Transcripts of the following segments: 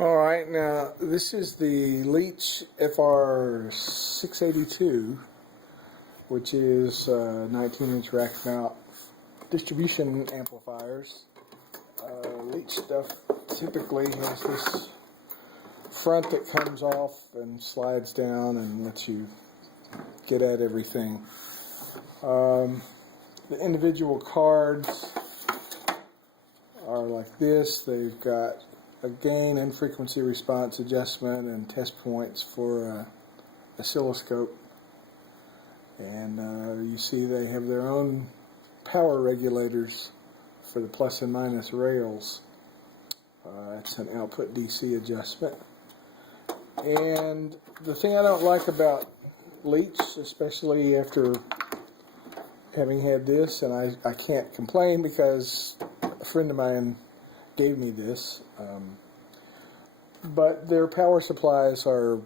Alright, now this is the Leitch FR682, which is 19-inch rack mount distribution amplifiers. Leitch stuff typically has this front that comes off and slides down and lets you get at everything. The individual cards are like this. They've got a gain and frequency response adjustment and test points for oscilloscope, and you see they have their own power regulators for the plus and minus rails. It's an output DC adjustment. And the thing I don't like about Leitch, especially after having had this, and I can't complain because a friend of mine gave me this, but their power supplies are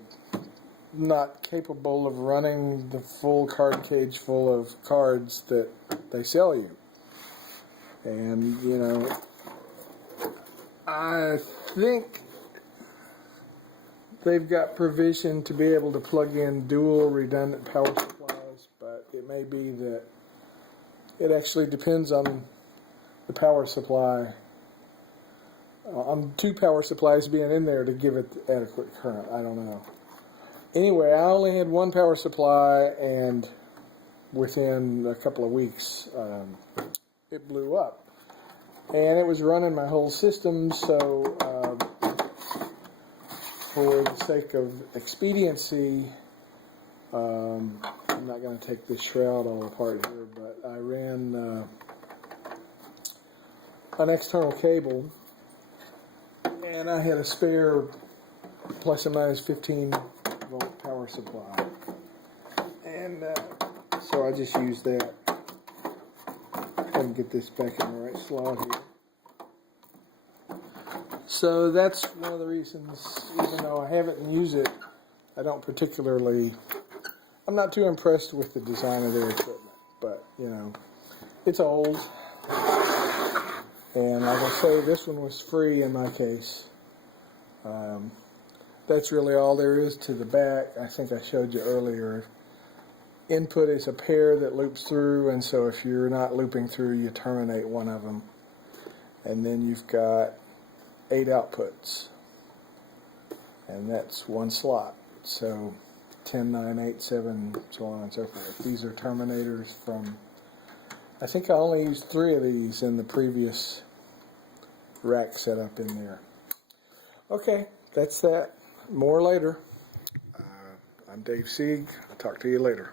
not capable of running the full card cage full of cards that they sell you. And you know, I think they've got provision to be able to plug in dual redundant power supplies, but it may be that it actually depends on the power supply, on two power supplies being in there to give it adequate current. I don't know. Anyway, I only had one power supply, and within a couple of weeks it blew up, and it was running my whole system. So for the sake of expediency, I'm not going to take this shroud all apart here, but I ran an external cable, and I had a spare plus or minus 15 volt power supply, and so I just used that. And get this back in the right slot here. So that's one of the reasons, even though I haven't used it, I'm not too impressed with the design of their equipment. But you know, it's old, and like I say, this one was free in my case. That's really all there is to the back. I think I showed you earlier. Input is a pair that loops through, and so if you're not looping through, you terminate one of them. And then you've got 8 outputs, and that's one slot. So 10, 9, 8, 7, so on and so forth. These are terminators from, I think I only used 3 of these in the previous rack setup in there. Okay, that's that. More later. I'm Dave Sieg. I'll talk to you later.